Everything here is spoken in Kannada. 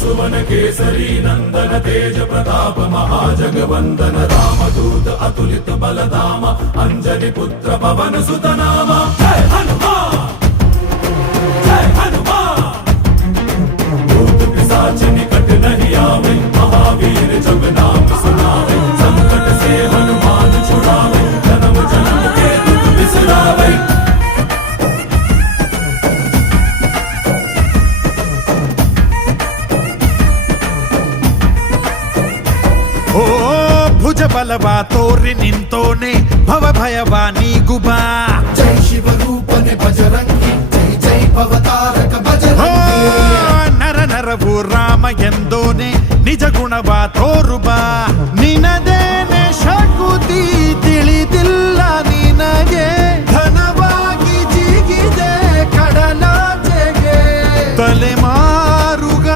सुवन केसरी नंदन तेज प्रताप महाजगवंदन रामदूत अतुलित बलधाम अंजनी पुत्र पवन सुत नाम जय हनुमान जय हनुमान। भूत पिशाच निकट नहीं आवे महावीर जब नाम सुनावे संकट से हनुमान छुड़ावे जन्म जन्म के दुख बिसरावे। ಓ ಭುಜ ಬಲವಾ ತೋರಿ ನಿಂತೋನೆ ಭವ ಭಯವಾ ನೀಗುಬಾ ಜೈ ಶಿವ ರೂಪನೆ ಬಜರಂಗಿ ಜೈ ಜೈ ಭವತಾರಕ ಬಜರಂಗಿ ನರ ನರವು ರಾಮ ಎಂದೋನೆ ನಿಜ ಗುಣವಾ ತೋರುಬಾ